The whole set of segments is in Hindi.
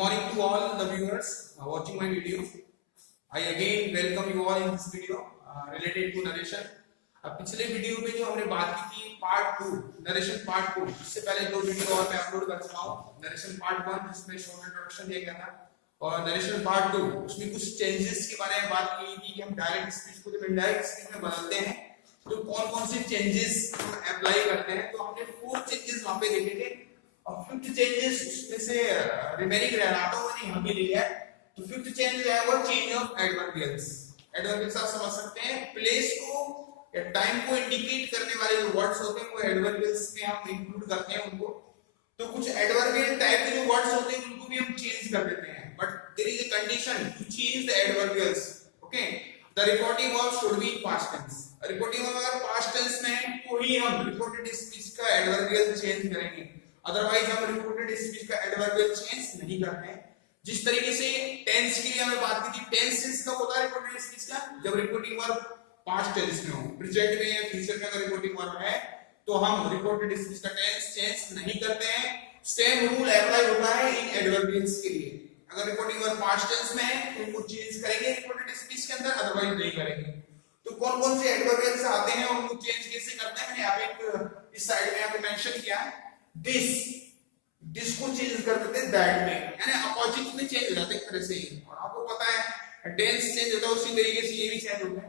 morning to all the viewers watching my video. I again welcome you all in this video related to narration. अब पिछले वीडियो में जो हमने बात की थी पार्ट 2 नरेशन पार्ट 2, इससे पहले दो वीडियो और मैं अपलोड कर चुका हूँ. नरेशन पार्ट 1 जिसमें शॉर्ट इंट्रोडक्शन दिया गया था और नरेशन पार्ट 2 उसमें कुछ चेंजेस के बारे में बात की थी कि हम डायरेक्ट स्पीच को जब इनडायरेक्ट स्पीच में बदलते हैं तो कौन कौन से चेंजेस हम अप्लाई करते हैं. तो हमने 4 चेंजेस वहां पे देखे थे और 5th चेंजेस उसमें से रिमेनिंग रह रहा था वो नहीं हम भी ले लिया. तो 5th चेंज है वो चेंज ऑफ एडवर्बियल्स. एडवर्बियल्स आप समझ सकते हैं प्लेस को या टाइम को इंडिकेट करने वाले जो वर्ड्स होते हैं वो एडवर्बियल्स में हम इंक्लूड करते हैं उनको. तो कुछ एडवर्बियल टाइप के जो वर्ड्स होते हैं उनको भी हम चेंज कर देते हैं, but there is a condition to change the adverbials. Okay, the reporting verb should be past tense. Reporting verb अगर पास्ट टेंस में है तो ही हम रिपोर्टेड स्पीच का एडवर्बियल चेंज करेंगे, अदरवाइज हम रिपोर्टेड स्पीच का एडवर्बियल चेंज नहीं करते हैं. जिस तरीके से टेंस की हमें बात की थी, टेंस सेंस कब होता है रिपोर्टेड स्पीच का? जब रिपोर्टिंग वर्ब पास्ट टेंस में हो. प्रेजेंट में या फ्यूचर में अगर रिपोर्टिंग वर्ब है तो हम रिपोर्टेड स्पीच का टेंस चेंज नहीं करते हैं. सेम रूल अप्लाई होता है इन एडवर्बियल्स के लिए. अगर रिपोर्टिंग वर्ब पास्ट टेंस में है तो इनको चेंज करेंगे रिपोर्टेड स्पीच के अंदर, अदरवाइज नहीं करेंगे. तो कौन कौन से एडवर्बियल्स आते हैं उनको चेंज कैसे करते हैं मैंने यहाँ पे इस साइड में यहाँ पे मेंशन किया है. दिस को चेंज कर देते हैं दैट में, यानी अपोजिट में चेंज हो जाता है एक तरह से. और आपको पता है टेंस चेंज होता है उसी तरीके से ये भी चेंज होता है.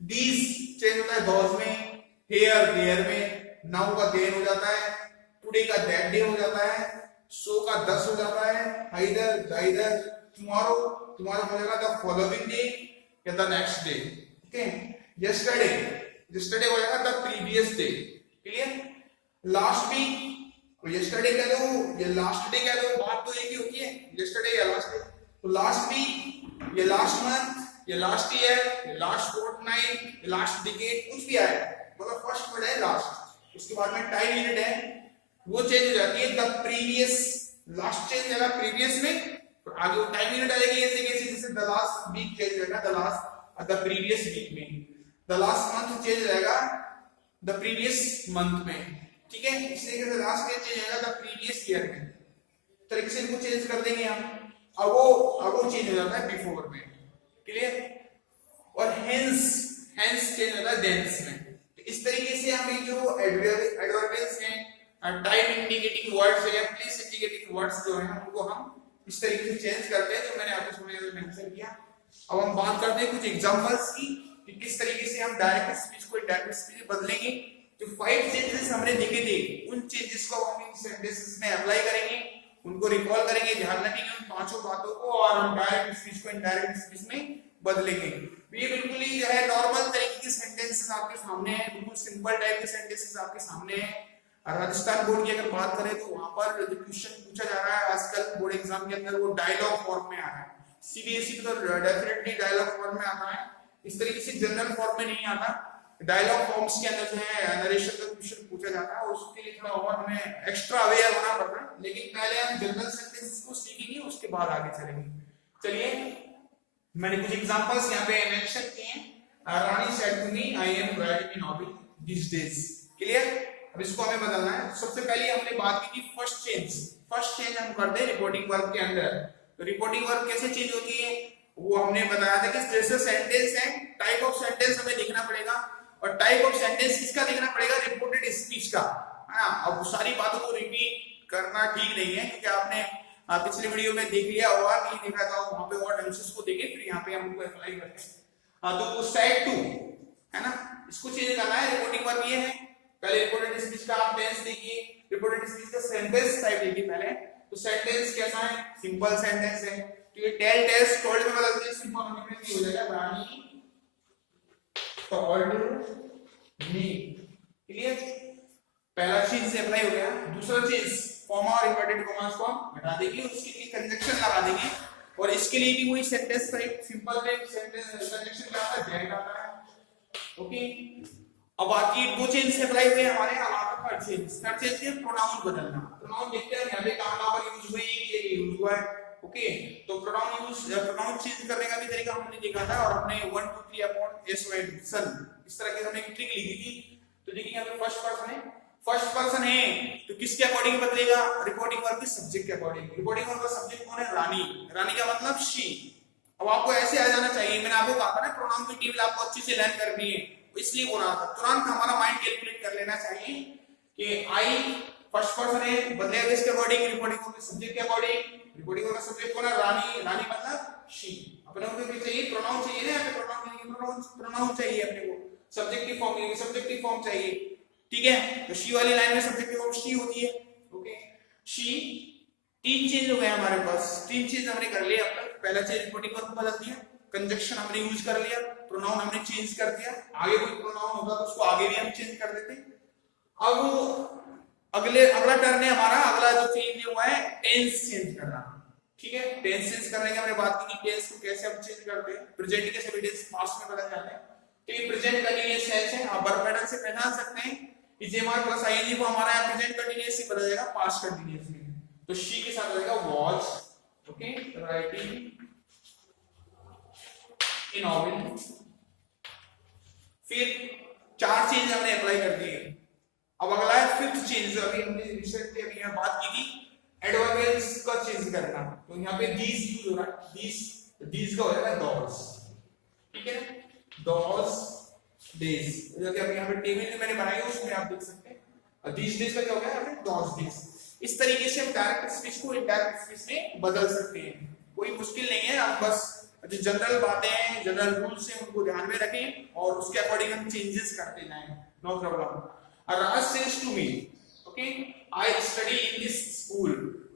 These चेंज होता है those में, here there में, now का then हो जाता है, today का that day हो जाता है, so का thus हो जाता है, either tomorrow हो जाएगा the following day या the next day. Okay, yesterday हो जाएगा the previous day. Clear? last week yesterday कह दो या last day कह दो, बात तो एक ही होती है yesterday या last day. तो last week या last month ये लास्ट ईयर, ये लास्ट फोर्टनाइट, ये लास्ट डिकेड, कुछ भी आए मतलब फर्स्ट वर्ड है लास्ट, उसके बाद में टाइम यूनिट है वो चेंज हो जाती है. द प्रीवियस लास्ट चेंज होगा प्रीवियस में, तो आगे टाइम यूनिट आ जाएगी ऐसे कैसे, जैसे द लास्ट वीक चेंज होगा the last the previous week में, द लास्ट मंथ चेंज हो जाएगा द प्रीवियस मंथ में. ठीक है, इस तरीके से लास्ट चेंज होगा द प्रीवियस ईयर में. तरीके से इनको चेंज कर देंगे हम. अब वो चेंज हो जाता है बिफोर में. क्लियर? और हेंस चेंज होता है देंस में. तो इस तरीके से हम जो एडवर्बियल्स हैं, टाइम इंडिकेटिंग वर्ड्स है या प्लेस इंडिकेटिंग वर्ड्स जो हैं उनको हम इस तरीके से चेंज करते हैं जो मैंने आपको समझने में मेंशन किया. अब हम बात करते हैं कुछ एग्जांपल्स की कि किस तरीके से हम डायरेक्ट स्पीच को इनडायरेक्ट स्पीच में बदलेंगे. जो 5 चेंजेस हमने देखे थे उन चेंजेस को हम इन सेंटेंसेस में अप्लाई करेंगे, उनको रिकॉल करेंगे, ध्यान रखेंगे उन 5 बातों को और हम डायरेक्ट स्पीच को इनडायरेक्ट स्पीच में बदलेंगे. ये बिल्कुल ही जो है नॉर्मल तरीके के सेंटेंसेस आपके सामने हैं, बिल्कुल सिंपल टाइप के सेंटेंसेस आपके सामने हैं. राजस्थान बोर्ड की अगर बात करें तो वहां पर जो क्वेश्चन पूछा जा रहा है आजकल बोर्ड एग्जाम के अंदर वो डायलॉग फॉर्म में आ रहा है. सीबीएसई तो डेफिनेटली डायलॉग फॉर्म में आता है, इस तरीके से जनरल फॉर्म में नहीं आता. डायलॉग फॉर्म्स के अंदर जो है नरेशन का क्वेश्चन पूछा जाता है और उसके लिए थोड़ा और हमें एक्स्ट्रा अवेयर होना पड़ता है. लेकिन पहले हम जनरल सेंटेंसेस को सीखेंगे उसके बाद आगे चलेंगे. चलिए मैंने कुछ एग्जांपल्स यहाँ पे मेंशन किए हैं. Rani said to me I am writing in hobby this days. Clear? अब इसको हमें बदलना है. सबसे पहले हमने बात की थी फर्स्ट चेंज हम करते हैं रिपोर्टिंग वर्ब के अंदर. तो रिपोर्टिंग वर्ब कैसे चेंज होती है वो हमने बताया था कि जैसे सेंटेंस है टाइप ऑफ सेंटेंस हमें देखना पड़ेगा और टाइप ऑफ सेंटेंस किसका देखना पड़ेगा? रिपोर्टेड स्पीच का, है ना. अब सारी बातों को रिपीट करना ठीक नहीं है क्योंकि आपने पिछले वीडियो में देख लिया होगा, नहीं देखा था वहां पे और टेंसेस को देखे फिर यहाँ पे हम उनको अप्लाई करते हैं. तो सेड टू है ना, इसको चेंज करना है. रिपोर्टिंग वर्ब ये है. पहले रिपोर्टेड स्पीच का आप टेंस देखिए, रिपोर्टेड स्पीच का सेंटेंस टाइप देखिए पहले. तो सेंटेंस कैसा है? सिंपल सेंटेंस है. तो ये टेल टेल्स टोल्ड में बदल दिया, सिंपल होने पे हो जाएगा रानी told me. क्लियर? पहला चीज से अप्लाई हो गया. दूसरा चीज कॉमा और इन्वर्टेड कॉमास को हटा देंगे, उसके लिए कंजक्शन लगा देंगे और इसके लिए भी वही sentence type simple sentence conjunction क्या आता है? दैट आता है. ओके, अब बाकी 2 चेंज से अप्लाई हुए हमारे. अब आता थर्ड चेंज के प्रोनाउन बदलना. प्रोनाउन देखते हैं यहां पे कामना पर यूज हुई, ये यूज हुआ है. ओके, तो प्रोनाउन चेंज करने का भी तरीका हमने देखा था और हमने 1 2 3 अपॉन एस वाई सन इस तरह की हमने एक ट्रिक लिखी थी. तो देखिए यहां पे फर्स्ट फर्स्ट पर्सन है तो किसके अकॉर्डिंग बदलेगा, रिपोर्टिंग वर्ब के सब्जेक्ट के अकॉर्डिंग। रिपोर्टिंग वर्ब का सब्जेक्ट कौन है, रानी। रानी का मतलब शी। अब आपको ऐसे आ जाना चाहिए, मैंने आपको कहा था ना प्रोनाउन की टेबल आपको अच्छे से लर्न करनी है, इसलिए बोल रहा था। तुरंत हमारा माइंड कैलकुलेट कर लेना चाहिए कि आई फर्स्ट पर्सन है, बदलेगा किसके अकॉर्डिंग, रिपोर्टिंग वर्ब के सब्जेक्ट के अकॉर्डिंग। रिपोर्टिंग वर्ब का सब्जेक्ट कौन है, रानी। रानी मतलब शी। अपने को भी चाहिए प्रोनाउन चाहिए ना, यहाँ पे प्रोनाउन चाहिए अपने को, सब्जेक्टिव फॉर्म चाहिए, सब्जेक्टिव फॉर्म चाहिए, ठीक है। तो शी वाली लाइन में सब्जेक्टिव फॉर्म शी होती है, ओके। शी, तीन चीज हो गए हमारे पास, तीन चीज हमने कर लिया अब तक। पहला चीज रिपोर्टिंग वर्ब बदल दिया, कंजक्शन हमने यूज कर लिया, प्रोनाउन हमने चेंज कर दिया, आगे कोई प्रोनाउन होता तो उसको आगे भी हम चेंज कर देते। अब अगला टर्न है हमारा, अगला जो चेंज हुआ है टेंस चेंज करना, ठीक है। टेंस चेंज करने की हमने बात की कि टेंस को कैसे हम चेंज करते हैं। प्रेजेंट के सभी टेंस पास्ट में बदल जाते हैं, तो ये प्रेजेंट कंटीन्यूअस टेंस है। आप वर्ब पैटर्न से पहचान सकते हैं कि जेमर प्लस आईएनजी को हमारा यहाँ प्रेजेंट कंटीन्यूअस से बदल जाएगा पास्ट कंटीन्यूअस में। तो शी के साथ रहेगा watch, okay, writing in novel. फिर चार चेंज हमने अप्लाई कर दिए। अब अगला है फिफ्थ चेंज, अभी हमने रिसेंटली अभी यहाँ बात की थी एडवर्बियल्स का चेंज करना। तो यहाँ पे दीस यूज हो रहा है, दीस का हो जाएगा दॉस, ठीक है, दॉस डेज। जो कि अभी यहाँ पे टेबल में मैंने बनाई है उसमें आप देख सकते हैं, और दीस डेज का क्या हो गया यहाँ पे दॉस डेज। इस तरीके से हम डायरेक्ट स्पीच को इनडायरेक्ट स्पीच में बदल सकते हैं, कोई मुश्किल नहीं है। आप बस जो जनरल बातें हैं, जनरल रूल्स हैं, उनको ध्यान में रखें और उसके अकॉर्डिंग हम चेंजेस करते जाएं, no problem. Raj says to me, okay, I study in this school.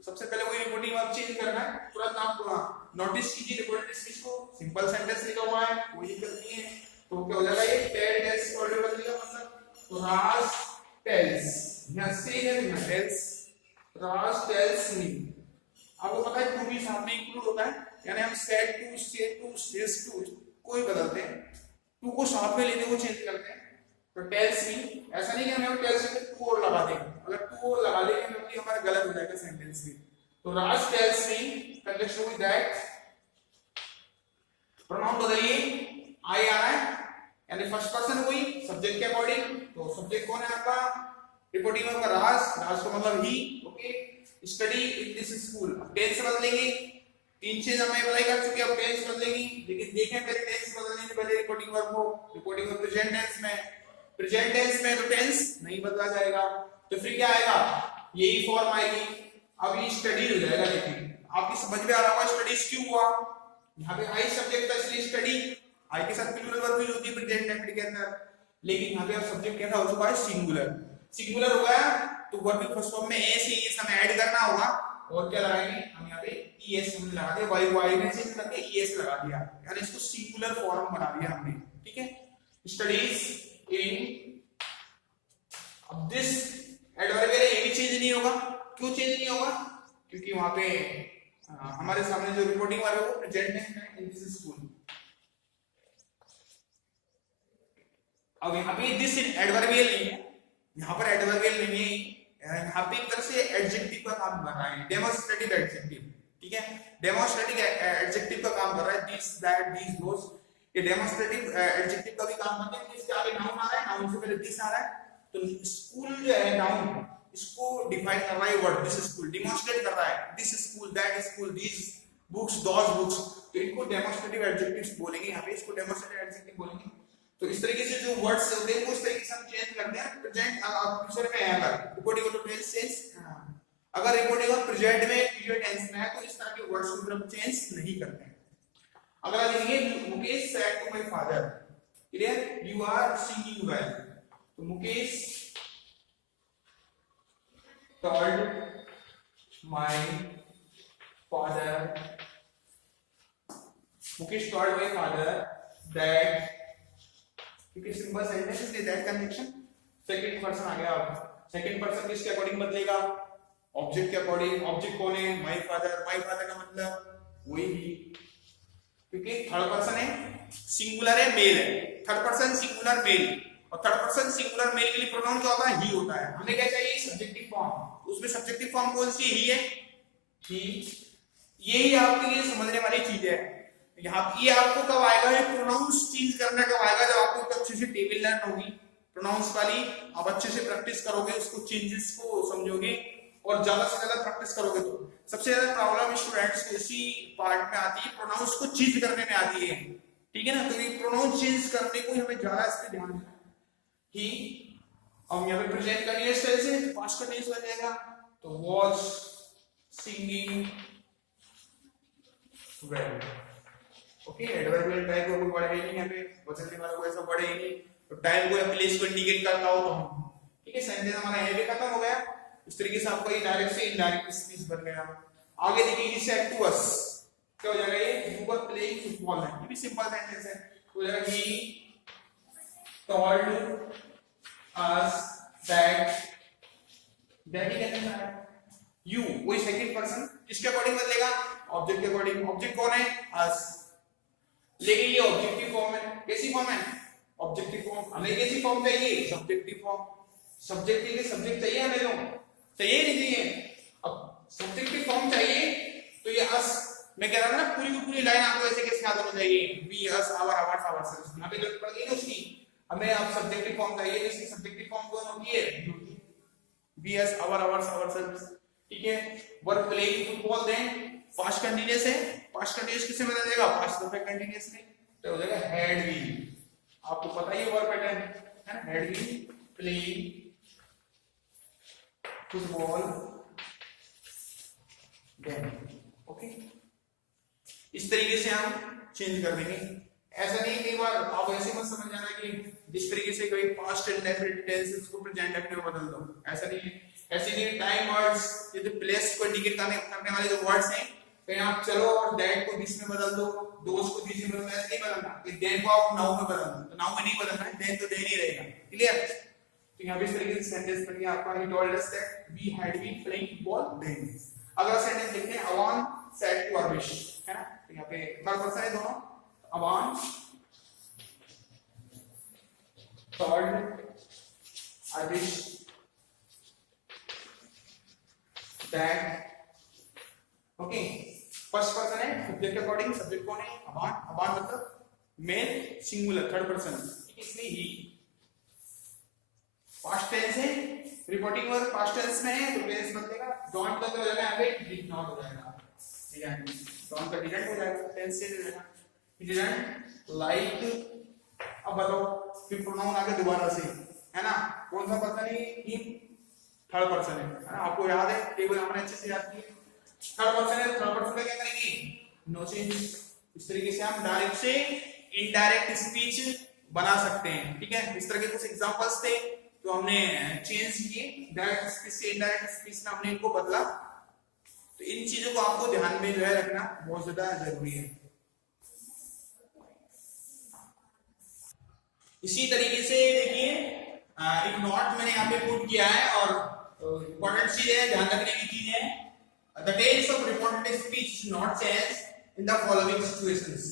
सबसे पहले वही रिपोर्टिंग वर्ब चेंज करना है, तुरंत आप नोटिस कीजिए रिपोर्टेड स्पीच को, सिंपल सेंटेंस लिखा हुआ है, कोई दिक्कत नहीं है। तो क्या हो जाएगा ये टेल्स वर्ड बदलेगा, मतलब तो Raj tells, यहाँ से है यहाँ tells, Raj tells me। आपको पता है टू भी साथ में इंक्लूड होता है, यानी हम said to, says to कोई बदलते हैं, टू को साथ में लेते हुए चेंज करते हैं। तो टेल्स मी, ऐसा नहीं कि हमें टेल्स में टू और लगा देंगे, अगर टू और लगा देंगे तो हमारा गलत हो जाएगा सेंटेंस भी। तो Raj tells me, conjunction with that, pronoun बदलिए, आई आ रहा है, यानी फर्स्ट पर्सन हुई सब्जेक्ट के अकॉर्डिंग। तो सब्जेक्ट कौन है आपका, रिपोर्टिंग वर्ब का राज, राज का मतलब ही, okay. Study in this school, tense बदलेंगे, तीन चीज हम अप्लाई कर चुके हैं, अब टेंस बदलेंगी। लेकिन देखें पहले टेंस बदलने से पहले रिपोर्टिंग वर्ब को, रिपोर्टिंग वर्ब प्रेजेंट टेंस में, प्रेजेंट टेंस में तो टेंस नहीं बदला जाएगा, तो फिर क्या आएगा, यही फॉर्म आएगी। अब ये स्टडी हो जाएगा। देखिए आपकी समझ में आ रहा होगा स्टडीज क्यों हुआ, यहाँ पे आई सब्जेक्ट था इसलिए स्टडी, आई के साथ प्लूरल वर्ब यूज होती है प्रेजेंट टेंस के अंदर, लेकिन यहाँ पे अब सब्जेक्ट कैसा हो चुका है, सिंगुलर। सिंगुलर हो गया तो वर्ब के फर्स्ट फॉर्म में एस ईएस हमें ऐड करना होगा, और क्या लगाएंगे हम यहाँ पे ईएस हमने लगा दिया, वाई वाई में चेंज करके ईएस लगा दिया, यानी इसको सिंगुलर फॉर्म बना दिया हमने, ठीक है। स्टडीज इन, अब दिस एडवर्बियल ये भी चेंज नहीं होगा, क्यों चेंज नहीं होगा, क्योंकि वहां पे हमारे सामने जो रिपोर्टिंग वर्ब है वो प्रेजेंट टेंस है, इन दिस स्कूल। अब यहाँ पे दिस एडवर्बियल नहीं है, यहाँ पर एडवर्बियल नहीं है, यहाँ पे एक तरह से एडजेक्टिव का काम कर रहा है, डेमोस्ट्रेटिव एडजेक्टिव, ठीक है। डेमोस्ट्रेटिव एडजेक्टिव का काम कर रहा है, दिस दैट दीस दोस, ये डेमोस्ट्रेटिव एडजेक्टिव का भी काम करते हैं। इसके आगे नाउन आ रहा है, नाउन से पहले दिस आ रहा है, तो स्कूल जो है नाउन, इसको डिफाइन कर रहा है वर्ड दिस स्कूल, डेमोंस्ट्रेट कर रहा है this school, that school, these books, those books, तो इनको डेमोंस्ट्रेटिव एडजेक्टिव्स बोलेंगे, यहाँ पे इसको डेमोंस्ट्रेटिव एडजेक्टिव बोलेंगे। तो इस तरीके से जो वर्ड्स होते हैं उस तरीके से हम चेंज करते हैं प्रेजेंट फ्यूचर में है, अगर रिपोर्टिंग टू टेंस टेंस, अगर रिपोर्टिंग और प्रेजेंट में फ्यूचर टेंस में है तो इस तरह के वर्ड्स को हम चेंज नहीं करते हैं। अगला देखिए, Mukesh said to my father, clear, you are singing well, तो Mukesh told my father, Mukesh told my father that, क्योंकि सिंपल सेंटेंस इसलिए दैट कंजक्शन सेकंड पर्सन आ गया। अब सेकंड पर्सन किसके अकॉर्डिंग बदलेगा, ऑब्जेक्ट के अकॉर्डिंग। ऑब्जेक्ट कौन है, माय फादर, माय फादर का मतलब वही ही, क्योंकि थर्ड पर्सन है, सिंगुलर है, मेल है, थर्ड पर्सन सिंगुलर मेल, और थर्ड पर्सन सिंगुलर मेल के लिए प्रोनाउन क्या होता है, ही होता है। हमें क्या चाहिए, सब्जेक्टिव फॉर्म, उसमें सब्जेक्टिव फॉर्म कौन सी, ही है, ही। यही आपके लिए समझने वाली चीज है। यहाँ ये आपको कब आएगा, ये प्रोनाउंस चेंज करना कब आएगा, जब आपको अच्छे से टेबल लर्न होगी, प्रोनाउंस वाली आप अच्छे से प्रैक्टिस करोगे, उसको चेंजेस को समझोगे और ज्यादा से ज्यादा प्रैक्टिस करोगे तो सबसे ज्यादा प्रॉब्लम स्टूडेंट्स को इसी पार्ट में आती है, प्रोनाउंस को चेंज करने में आती है, ठीक है ना। तो ये प्रोनाउंस चेंज करने को हमें ज्यादा इस पे ध्यान देना है। ही हम यहाँ पे प्रेजेंट कंटीन्यूअस टेंस है तो पास्ट कंटीन्यूअस बन जाएगा, तो watch singing well. Okay, adverbial type का कोई वर्ड है नहीं यहाँ पे, बदलने वाला कोई ऐसा वर्ड है नहीं, तो टाइम को या प्लेस को इंडिकेट करता हो तो हम, ठीक है। सेंटेंस हमारा ये भी खत्म हो गया। इस तरीके से आपका ये डायरेक्ट से इनडायरेक्ट स्पीच बन गया। आगे देखिए, ही सेड टू अस, क्या हो जाएगा ये, यू वर प्लेइंग फुटबॉल है, ये भी सिंपल सेंटेंस है, तो हो जाएगा ही told us that, that he कैसे है, यू वही सेकंड पर्सन, किसके अकॉर्डिंग बदलेगा, ऑब्जेक्ट के अकॉर्डिंग। ऑब्जेक्ट कौन है, अस, लेकिन ये ऑब्जेक्टिव फॉर्म है, कैसी फॉर्म है, ऑब्जेक्टिव फॉर्म। हमें कैसी फॉर्म चाहिए, सब्जेक्टिव फॉर्म। सब्जेक्ट के लिए सब्जेक्ट चाहिए हमें, तो चाहिए नहीं चाहिए, अब सब्जेक्टिव फॉर्म चाहिए तो ये अस, मैं कह रहा हूं ना पूरी की पूरी लाइन आपको ऐसे कैसे याद हो जाएगी, we us our ours ours, यहां पे जरूरत पड़ गई ना उसकी, हमें अब सब्जेक्टिव फॉर्म चाहिए, इसकी सब्जेक्टिव फॉर्म कौन होती है, we us our ours ours, ठीक है। Were playing football, then past continuous है, पास्ट कंटीन्यूअस किससे बदल जाएगा, पास्ट परफेक्ट कंटीन्यूअस में, तो हो जाएगा हैड वी, आपको पता ही है वर्ब पैटर्न है ना, had we playing football then. Okay, इस तरीके से हम चेंज कर देंगे। ऐसा नहीं कई बार आप ऐसे मत समझ जाना कि जिस तरीके से कोई पास्ट इंडेफिनिट टेंस उसको प्रेजेंट रखने में बदल दो, ऐसा नहीं है। ऐसे नहीं, टाइम वर्ड्स, ये जो प्लेस को इंडिकेट करने वाले जो वर्ड्स हैं, कहीं आप चलो और दैट को दिस में बदल दो, दोस को दिस में बदल दो, ऐसे नहीं बदलना। कि देन को आप नाउ में बदल दो, तो नाउ में नहीं बदलना है, देन तो देन ही रहेगा, क्लियर। तो यहाँ पे इस तरीके से सेंटेंस बन गया आपका, he told us that we had been playing football then. अगला सेंटेंस लिखते हैं, अवान सेड टू अरविश, है ना, तो यहाँ पे थर्ड पर्सन है दोनों, Awan told Arvish that, okay. First person है, सब्जेक्ट अकॉर्डिंग, सब्जेक्ट कौन है, अवान, अवान मतलब मेल सिंगुलर थर्ड पर्सन, इसलिए ही। पास्ट टेंस है, रिपोर्टिंग वर्ब पास्ट टेंस में है तो टेंस बदलेगा, डोंट का हो जाएगा यहाँ पे डिड नॉट हो जाएगा, ठीक है, डोंट का डिडंट हो जाएगा, टेंस से हो जाएगा, ही डिडंट लाइक। अब बताओ फिर प्रोनाउन आगे दोबारा से, है ना, कौन सा पर्सन है, ही थर्ड पर्सन है ना, आपको याद है, टेबल हमने अच्छे से याद किया, थर्ड पर्सन है, थर्ड पर्सन का क्या करेंगे, नो चेंज। इस तरीके से हम डायरेक्ट से इनडायरेक्ट स्पीच बना सकते हैं, ठीक है। इस तरह के कुछ एग्जांपल्स थे तो हमने चेंज किए, डायरेक्ट स्पीच से इनडायरेक्ट स्पीच में हमने इनको बदला। तो इन चीजों को आपको ध्यान में जो है रखना बहुत ज्यादा जरूरी है। इसी तरीके से देखिए, एक नोट मैंने यहाँ पे पुट किया है और इंपॉर्टेंट चीज है, ध्यान रखने की चीज है, the tense of reported speech is not change in the following situations.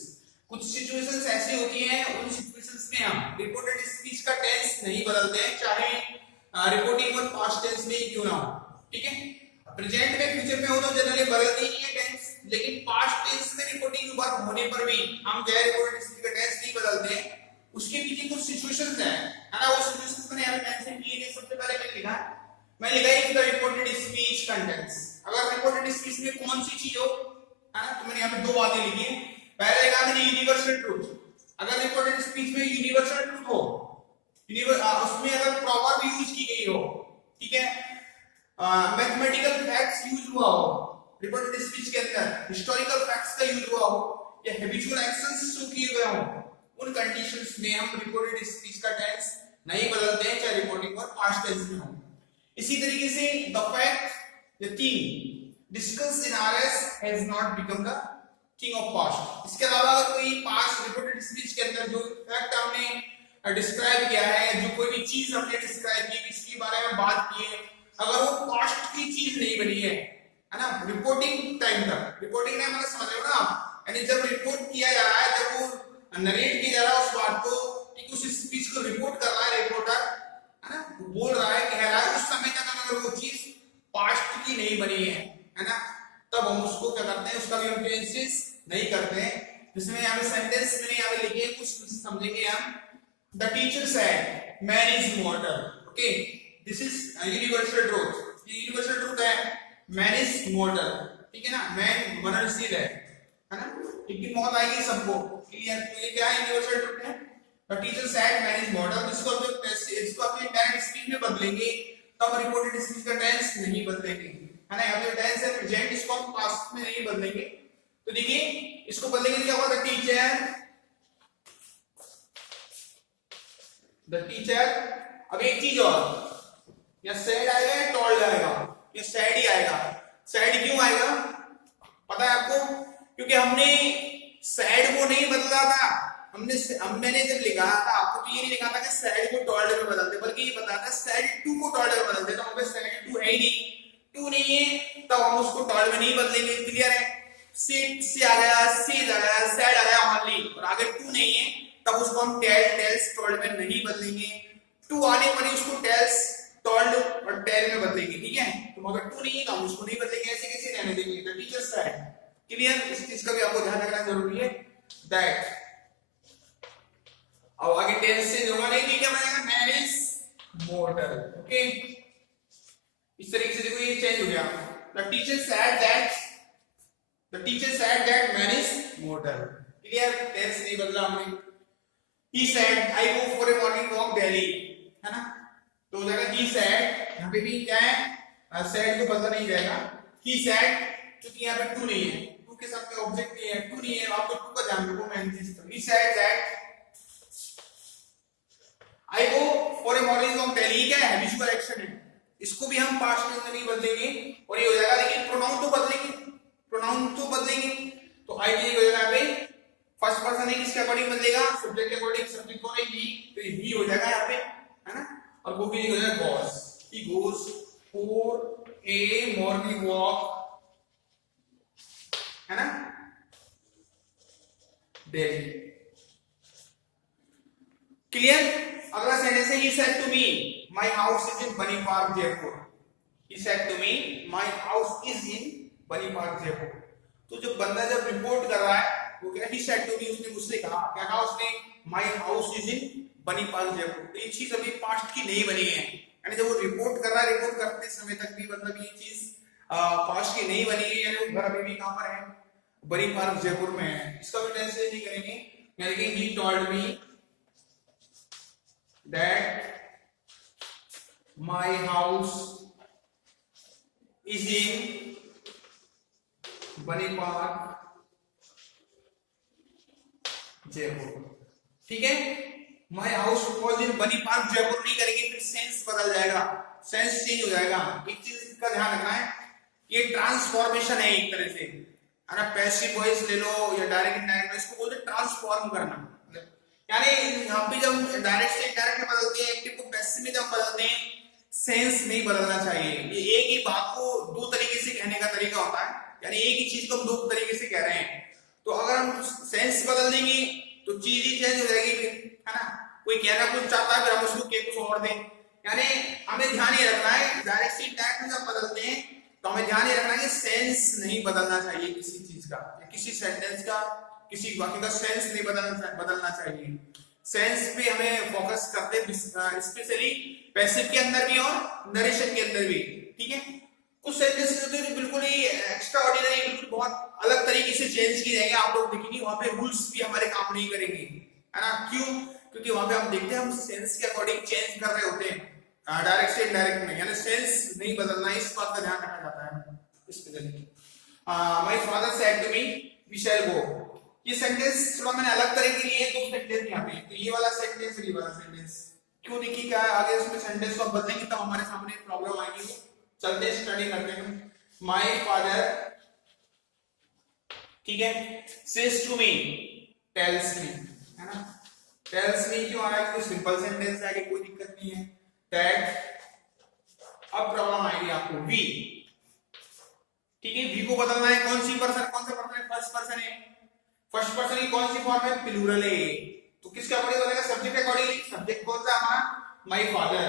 कुछ सिचुएशंस ऐसी होती हैं, उन सिचुएशंस में हम रिपोर्टेड स्पीच का टेंस नहीं बदलते हैं, चाहे रिपोर्टिंग और पास्ट टेंस में ही क्यों ना हो, ठीक है। प्रेजेंट में फ्यूचर में हो तो जनरली बदलती नहीं है टेंस, लेकिन पास्ट टेंस में रिपोर्टिंग वर्ब होने पर भी हम जो है रिपोर्टेड स्पीच का टेंस नहीं बदलते हैं। उसके पीछे कुछ सिचुएशंस हैं, है ना, वो सिचुएशंस मैंने यहां पे मेंशन किए हैं। सबसे पहले मैंने लिखा है द रिपोर्टेड स्पीच कंटेंट्स। अगर रिपोर्टेड स्पीच में कौन सी चीज हो, है ना, तो मैंने यहां पे दो बातें लिखी हैं। पहले लिखा मैंने यूनिवर्सल ट्रूथ, अगर रिपोर्टेड स्पीच में यूनिवर्सल ट्रूथ हो, उसमें अगर प्रॉवर्ब यूज की गई हो, ठीक है, मैथमेटिकल फैक्ट्स यूज हुआ हो रिपोर्टेड स्पीच के अंदर, हिस्टोरिकल फैक्ट्स का यूज हुआ हो, या हैबिचुअल एक्शंस जो किए गए हो, उन कंडीशंस में हम रिपोर्टेड स्पीच का टेंस नहीं बदलते हैं, चाहे रिपोर्टिंग और पास्ट टेंस में हो। इसी तरीके से the fact, the thing discussed in RS has not become the thing of past. इसके अलावा अगर कोई पास्ट रिपोर्टेड स्पीच के अंदर जो फैक्ट हमने डिस्क्राइब किया है, जो कोई भी चीज हमने डिस्क्राइब की, इसके बारे में बात की है, अगर वो पास्ट की चीज नहीं बनी है ना, रिपोर्टिंग टाइम तक, रिपोर्टिंग टाइम मतलब समझ रहे हो ना आप, यानी जब रिपोर्ट किया जा रहा है, जब वो नरेट किया जा रहा है उस बात को, ठीक, उस स्पीच को रिपोर्ट कर रहा है रिपोर्टर, है ना, बोल रहा है, कह रहा है, उस समय तक अगर वो चीज पास्ट की नहीं बनी है ना, तब हम उसको क्या करते हैं, उसका भी हम चेंजेस नहीं करते हैं। जिसमें यहाँ पे सेंटेंस मैंने यहाँ पे लिखे हैं, कुछ समझेंगे हम। The teacher said, man is immortal. Okay, this is a universal truth. ये universal truth है, man is mortal. ठीक है ना, man मरणशील है ना, लेकिन मौत आएगी सबको. क्लियर? तो ये क्या है, universal truth है. The teacher said, man is mortal. इसको अपने इंडायरेक्ट स्पीच में बदलेंगे तब रिपोर्टेड स्पीच का टेंस नहीं बदलेंगे, है ना. यहाँ पे टेंस है प्रेजेंट, इसको हम पास्ट में नहीं बदलेंगे. तो देखिए इसको बदलेंगे क्या होगा, द टीचर. अब एक चीज और, या सैड आएगा या टोल्ड आएगा, या सैड ही आएगा. सैड क्यों आएगा पता है आपको? क्योंकि हमने सैड को नहीं बदला था. मैंने जब लिखा था आपको तो ये नहीं लिखा था कि सैड को टोल्ड में बदलते, बल्कि ये बताया था सैड टू को टोल्ड में बदलते. तो हमें सैड टू है ही नहीं, टू नहीं है, तब हम उसको टोल्ड में नहीं बदलेंगे. क्लियर है? से आ गया, सी आ गया, सैड आ गया ओनली, और आगे टू नहीं है तब उसको हम टेल्स टोल्ड में नहीं बदलेंगे. टू आने पर ही उसको टेल्स टोल्ड और टेल में बदलेंगे. ठीक है? तो अगर टू नहीं है तो हम उसको नहीं बदलेंगे, ऐसे कैसे रहने देंगे. The teacher said. क्लियर? इस चीज का भी आपको ध्यान रखना जरूरी है. दैट अब आगे टेंस चेंज होगा नहीं, क्या बनेगा, मैन इज मोर्टल. ओके, इस तरीके से देखो ये चेंज हो गया. The teacher said that man is mortal. Clear? Tense नहीं बदला हमने. He said, I go for a morning walk daily, है ना. तो हो जाएगा he said. यहाँ पे भी क्या है, said को बदला नहीं जाएगा. He said, क्योंकि यहाँ पे टू नहीं है, टू के साथ में ऑब्जेक्ट नहीं है, टू नहीं है, आपको टू का ध्यान रखो मेन चीज. He said that I go for a morning walk daily. क्या है, habitual action है. इसको भी हम पास्ट टेंस में नहीं बदलेंगे और ये हो जाएगा. लेकिन प्रोनाउन तो बदलेंगे. तो I की हो जाएगा पे फर्स्ट पर्सन है, किसके अकॉर्डिंग बदलेगा, सब्जेक्ट के अकॉर्डिंग. सब्जेक्ट कौन है, ही, तो ही हो जाएगा यहाँ पे, है ना. और वो भी हो जाएगा goes. He goes for a morning walk, है ना, daily. क्लियर? अगला सेंटेंस है, he said to me my house is in Bunny Park, Jaipur. He said to me my house is in Bunny Park, Jaipur. तो जो बंदा जब रिपोर्ट कर रहा है वो क्या, he said to me, उसने मुझसे कहा, क्या कहा उसने, my house is in Bunny Park, Jaipur. तो ये चीज अभी पास्ट की नहीं बनी है, यानी जब वो रिपोर्ट कर रहा है, रिपोर्ट करते समय तक भी मतलब ये चीज पास्ट की नहीं बनी है, यानी वो घर अभी भी कहां पर है, बनी पार्क जयपुर में है. इसका भी टेंस नहीं करेंगे, यानी कि he told me that my house is in Bunny Park, Jaipur. ठीक है? माय हाउस वाज इन बनी पार्क जयपुर नहीं करेंगे, फिर सेंस बदल जाएगा, सेंस चेंज हो जाएगा. एक चीज का ध्यान रखना है, ये ट्रांसफॉर्मेशन है एक तरह से, है ना. पैसिव वॉइस ले लो या डायरेक्ट इनडायरेक्ट, इसको बोलते हैं ट्रांसफॉर्म करना. यानी यहाँ पे जब डायरेक्ट से इनडायरेक्ट में बदलते हैं, एक्टिव को पैसिव में जब बदलते हैं, सेंस नहीं बदलना चाहिए. ये एक ही बात को दो तरीके से कहने का तरीका होता है, यानी एक ही चीज को हम दो तरीके से कह रहे हैं. तो अगर हम सेंस बदल देंगे तो चीज ही चेंज हो जाएगी, है ना. कोई कहना कुछ चाहता है, फिर हम उसको कुछ और दें. यानी हमें ध्यान ये रखना है, डायरेक्ट से इनडायरेक्ट में जब बदलते हैं तो हमें ध्यान ये रखना है कि सेंस नहीं बदलना चाहिए किसी चीज का, किसी सेंटेंस का, किसी वाक्य का सेंस नहीं बदलना चाहिए. सेंस पे हमें फोकस करते हैं, स्पेशली पैसिव के अंदर भी और नरेशन के अंदर भी. ठीक है? कुछ सेंटेंसेस होते हैं जो बिल्कुल ही एक्स्ट्रा ऑर्डिनरी, बिल्कुल बहुत अलग तरीके से चेंज किए जाएंगे. आप लोग देखेंगे वहां पे रूल्स भी हमारे काम नहीं करेंगे, है ना. क्यों? क्योंकि वहां पे हम देखते हैं हम सेंस के अकॉर्डिंग चेंज कर रहे होते हैं, डायरेक्ट से इनडायरेक्ट में, यानी सेंस नहीं बदलना, इस बात का ध्यान रखा जाता है specially. My father said to me we shall go. ये सेंटेंस थोड़ा मैंने अलग तरह के लिए दो सेंटेंस यहाँ पे, तो ये वाला सेंटेंस और ये वाला सेंटेंस. क्यों? देखिए क्या है आगे उसमें सेंटेंस को बदलेंगे तब हमारे सामने प्रॉब्लम आएगी. चलते स्टडी करते हैं. माय फादर, ठीक है, says to me, tells me, है ना. टेल्स मी क्यों आया, क्योंकि सिंपल सेंटेंस है, कोई दिक्कत नहीं है. दैट, अब प्रॉब्लम आएगी आपको वी. ठीक है, वी को बदलना है. कौन सा पर्सन है, फर्स्ट पर्सन है. फर्स्ट पर्सन की कौन सी फॉर्म है, प्लूरल है. तो किसके अकॉर्डिंग बदलेगा, सब्जेक्ट के अकॉर्डिंग. सब्जेक्ट कौन सा हमारा, माय फादर.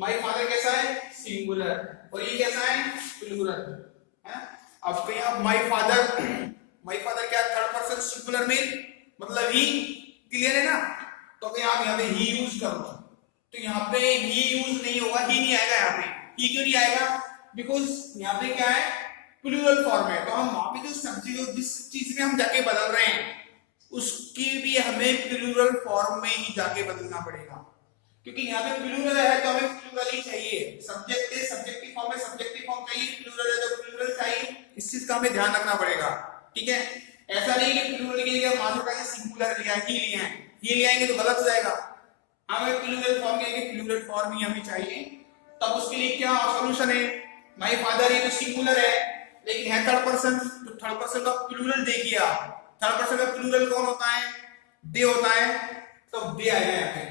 माय फादर कैसा है, सिंगुलर, और ये कैसा है, प्लूरल, है. अब कहीं आप माय फादर क्या थर्ड पर्सन सिंगुलर में, मतलब ही. क्लियर है ना. तो तो अगर आप यहाँ पे ही यूज करो तो यहाँ पे ही यूज नहीं होगा, ही नहीं आएगा यहाँ पे। ही क्यों नहीं आएगा? बिकॉज यहाँ पे क्या है, प्लूरल फॉर्म है। तो हम वहां पे जो सब्जेक्ट जिस चीज में हम जाके बदल रहे हैं उसकी भी हमें प्लूरल फॉर्म में ही जाके बदलना पड़ेगा, क्योंकि यहाँ पे प्लूरल है तो हमें प्लूरल ही चाहिए। सब्जेक्ट है सब्जेक्टिव फॉर्म में सब्जेक्टिव फॉर्म चाहिए, प्लूरल है तो प्लूरल चाहिए। इस चीज का हमें ध्यान रखना पड़ेगा, ठीक है। ऐसा नहीं कि प्लूरल के लिए मान लो सिंगुलर लिया ही लिया है, ये ले आएंगे तो गलत हो जाएगा। हमें प्लूरल फॉर्म के लिए प्लूरल फॉर्म ही हमें चाहिए। तब उसके लिए क्या सॉल्यूशन है, माय फादर ये तो सिंगुलर है लेकिन है थर्ड पर्सन, तो थर्ड पर्सन का प्लूरल देखिए आप। थर्ड पर्सन का प्लूरल कौन होता है? दे होता है, तो दे आएगा यहाँ पे।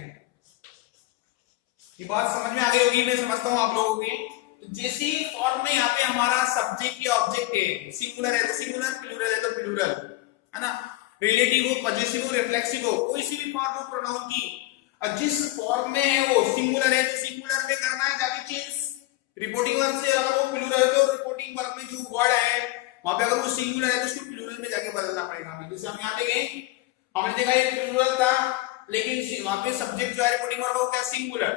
ये बात समझ में आ गई होगी, मैं समझता हूं आप लोगों की। तो जैसी फॉर्म में यहाँ पे हमारा सब्जेक्ट या ऑब्जेक्ट है, सिंगुलर है तो सिंगुलर, प्लूरल है तो प्लूरल, है ना। रिलेटिव हो, पजेसिव हो, रिफ्लेक्सिव हो, कोई सी भी फॉर्म हो प्रोनाउन की, और जिस फॉर्म में है वो सिंगुलर है तो सिंगुलर में करना है जाके चेंज। रिपोर्टिंग वर्ब से अगर वो प्लूरल है तो रिपोर्टिंग वर्ब में जो वर्ड है वहां पे अगर वो सिंगुलर है तो उसको प्लूरल में जाके बदलना पड़ेगा हमें। जैसे हम यहाँ पे गए, हमने देखा ये प्लूरल था लेकिन वहां पे सब्जेक्ट जो है रिपोर्टिंग वर्ब वो क्या सिंगुलर,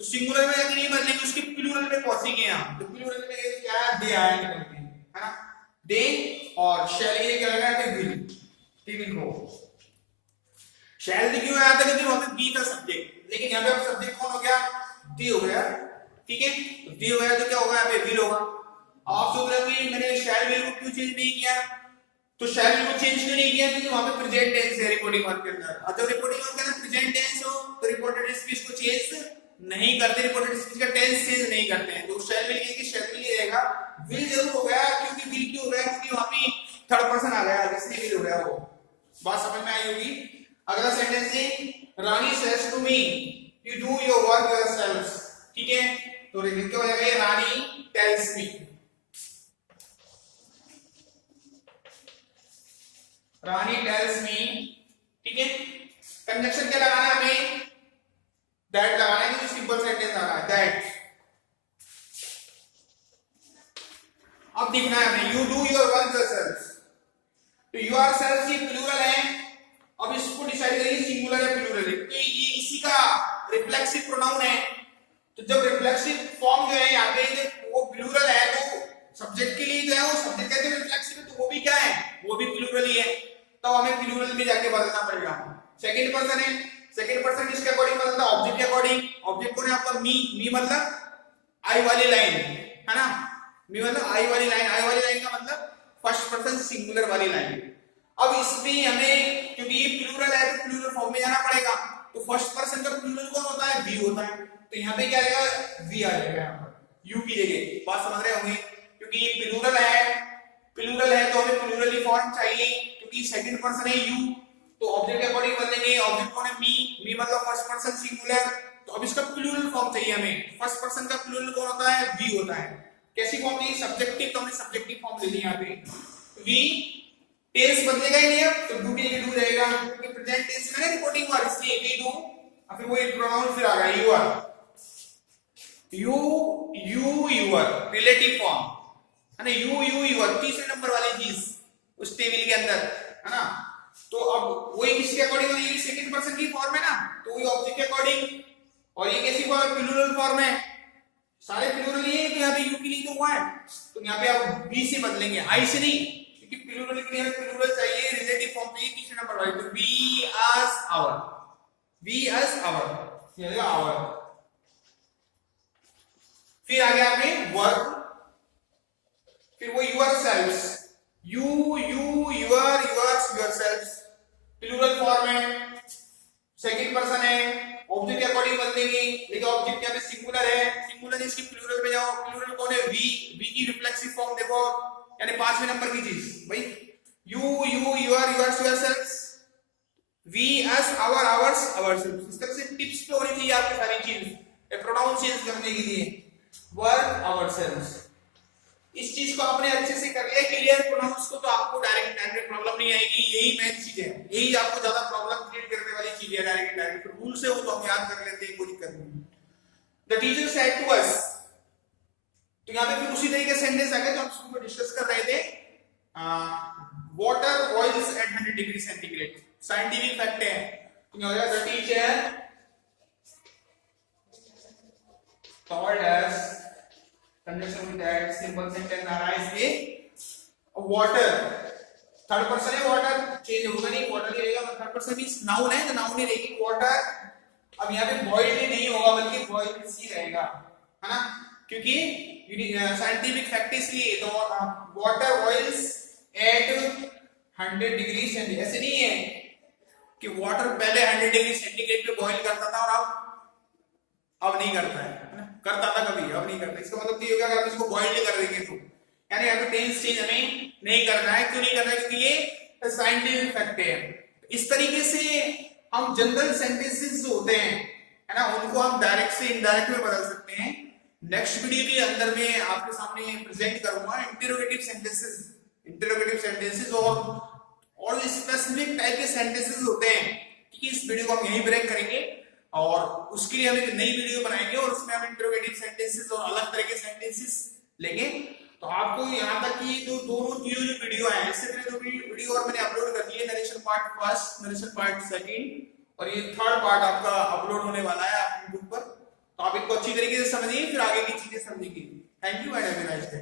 तो सिंगुलर में जाके नहीं बदलेंगे, उसके प्लूरल में पहुंचेंगे हम। तो प्लूरल में क्या है, दे आया निकल के, है ना। दे और शैल ये क्या लगा है, विल, टी विल गो। शैल क्यों आया था, क्योंकि वहां पे बी था सब्जेक्ट, लेकिन यहाँ पे अब सब्जेक्ट कौन हो गया, दी हो गया, ठीक है। दी हो गया तो क्या होगा, यहाँ पे विल होगा। आप सोच रहे हो कि मैंने शैल विल को क्यों चेंज नहीं किया, तो शैल विल को चेंज क्यों नहीं किया, क्योंकि वहां पे प्रेजेंट टेंस है रिपोर्टिंग वर्ब के अंदर। और जब रिपोर्टिंग वर्ब के अंदर प्रेजेंट टेंस हो तो रिपोर्टेड स्पीच को चेंज नहीं करते, रिपोर्टेड स्पीच का टेंस चेंज नहीं करते हैं। तो शैल विल की शैल विल ही रहेगा। विल जरूर हो गया, क्योंकि विल क्यों हो गया, क्योंकि वहां पे थर्ड पर्सन आ गया, इसलिए विल हो गया। वो बात समझ में आई होगी। अगला सेंटेंस है, Rani says to me you do your work yourself, ठीक है। तो लिख हो जाएगा ये, रानी टेल्स मी, रानी टेल्स मी, ठीक है। कंजक्शन क्या लगाना है हमें, दैट लगाना है, क्योंकि सिंपल सेंटेंस आ रहा है दैट। अब देखना है हमें, you do your work yourself, तो योरसेल्फ ये प्लूरल है। अब इसको डिसाइड करिए सिंगुलर या प्लूरल है, क्योंकि ये इसी का रिफ्लेक्सिव प्रोनाउन है। तो जब रिफ्लेक्सिव फॉर्म जो है यहाँ पे वो प्लूरल है तो सब्जेक्ट के लिए जो है वो सब्जेक्ट कहते हैं रिफ्लेक्सिव, तो वो भी क्या है, वो भी प्लूरल ही है। तो हमें प्लूरल में जाके बदलना पड़ेगा। सेकंड पर्सन है, सेकंड पर्सन किसके अकॉर्डिंग बदलता है, ऑब्जेक्ट के अकॉर्डिंग। ऑब्जेक्ट कौन है आपका, मी। मी मतलब आई वाली लाइन, है ना। मी मतलब आई वाली लाइन, आई वाली लाइन का मतलब फर्स्ट पर्सन सिंगुलर वाली लाइन। अब इसमें हमें, क्योंकि ये प्लूरल है तो प्लूरल फॉर्म में जाना पड़ेगा। तो फर्स्ट पर्सन का प्लूरल कौन होता है, वी होता है। तो यहाँ पे क्या आएगा, वी आ जाएगा यहाँ पर, यू की जगह। बात समझ रहे होंगे, क्योंकि ये प्लूरल है तो हमें प्लूरल ही फॉर्म चाहिए, क्योंकि सेकंड पर्सन है यू, तो ऑब्जेक्ट के अकॉर्डिंग बदलेंगे। ऑब्जेक्ट कौन है, मी मतलब फर्स्ट पर्सन सिंगुलर, तो अब इसका प्लूरल फॉर्म चाहिए हमें। फर्स्ट पर्सन का प्लूरल कौन होता है, वी होता है। कैसी फॉर्म चाहिए, सब्जेक्टिव, तो हमने सब्जेक्टिव फॉर्म ले ली यहाँ पे। वी टेंस बदलेगा ही नहीं, अब तो डू के लिए डू रहेगा, क्योंकि प्रेजेंट टेंस में रिपोर्टिंग वर्ब, इसलिए वी डू, और फिर वो एक प्रोनाउन फिर आ गया you are, you your relative form, है ना। यू यूर तीसरे नंबर वाली चीज उस टेबल के अंदर, है ना। तो अब वही किसके अकॉर्डिंग है, ये सेकंड पर्सन की फॉर्म है ना, तो वही ऑब्जेक्ट के अकॉर्डिंग। और ये कैसी फॉर्म, प्लूरल फॉर्म है, सारे प्लूरल ही है, तो यहाँ पे यू के लिए तो हुआ है, तो यहाँ पे आप बी से बदलेंगे, आई से नहीं, क्योंकि प्लूरल के लिए हमें प्लूरल चाहिए, रिलेटिव फॉर्म चाहिए तीसरे नंबर वाली। तो we us our, we us our, ये आएगा आवर। फिर आ गया हमें वर्क, फिर वो yourselves, you your yours yourselves, plural form है, सेकंड पर्सन है, ऑब्जेक्ट के अकॉर्डिंग बदलेंगे, लेकिन ऑब्जेक्ट यहाँ पे सिंगुलर है, सिंगुलर इसकी प्लूरल में जाओ। प्लूरल कौन है, वी की रिफ्लेक्सिव फॉर्म देखो, यानी पांचवें नंबर की चीज भाई, you your yours yourselves, we us our ours ourselves. इस तरह से टिप्स पे होनी चाहिए आपकी सारी चीज प्रोनाउन चेंज करने के लिए। वर्क आवरसेल्व्स, इस चीज को आपने अच्छे से कर लिया क्लियर प्रोनाउंस को, तो आपको डायरेक्ट प्रॉब्लम नहीं आएगी। यही मेन चीज है, यही आपको ज्यादा प्रॉब्लम क्रिएट करने वाली चीज है। डायरेक्ट रूल से हो तो हम याद कर लेते हैं, कोई दिक्कत नहीं। The teacher said to us, तो यहाँ पे फिर उसी तरीके से सेंटेंस आ गया जो हम शुरू में डिस्कस कर रहे थे। Water boils at 100 degree centigrade, scientific fact है। क्या हो जाएगा, the teacher taught us conjunction with that simple sentence arise a water, third person है, वाटर चेंज होगा नहीं, वाटर ही रहेगा, थर्ड पर्सन मींस नाउन है तो नाउन ही रहेगी वाटर। अब यहाँ पे बॉइल्ड ही नहीं होगा बल्कि बॉइल्ड ही रहेगा, है ना, क्योंकि साइंटिफिक फैक्ट इसलिए तो water boils at 100 degree centigrade. ऐसे नहीं है कि वाटर पहले 100 डिग्री सेंटीग्रेड पे बॉइल करता था और अब नहीं करता है ना? करता था कभी, अब नहीं करता। इसका मतलब ये होगा अगर आप इसको बॉइल्ड कर देंगे तो यानी यहाँ पे टेंस चेंज हमें नहीं करना है। क्यों नहीं करना है? क्योंकि ये साइंटिफिक फैक्ट है। इस तरीके से हम जनरल सेंटेंसेस जो होते हैं, है ना, उनको हम डायरेक्ट से इनडायरेक्ट में बदल सकते हैं। नेक्स्ट वीडियो के अंदर में आपके सामने प्रेजेंट करूंगा इंटरोगेटिव सेंटेंसेस और स्पेसिफिक टाइप के सेंटेंसेस होते हैं। ठीक है, इस वीडियो को हम यहीं ब्रेक करेंगे और उसके लिए हम एक नई वीडियो बनाएंगे और उसमें हम इंटरोगेटिव सेंटेंसेस और अलग तरह के सेंटेंसेस लेंगे। तो आपको यहाँ तक की जो दोनों जो वीडियो है, इससे पहले जो वीडियो और मैंने अपलोड कर दी है, narration part first, narration part second और ये थर्ड पार्ट आपका अपलोड होने वाला है आप यूट्यूब पर। तो आप इनको अच्छी तरीके से समझिए, फिर आगे की चीजें समझिए। Thank you and have a nice day.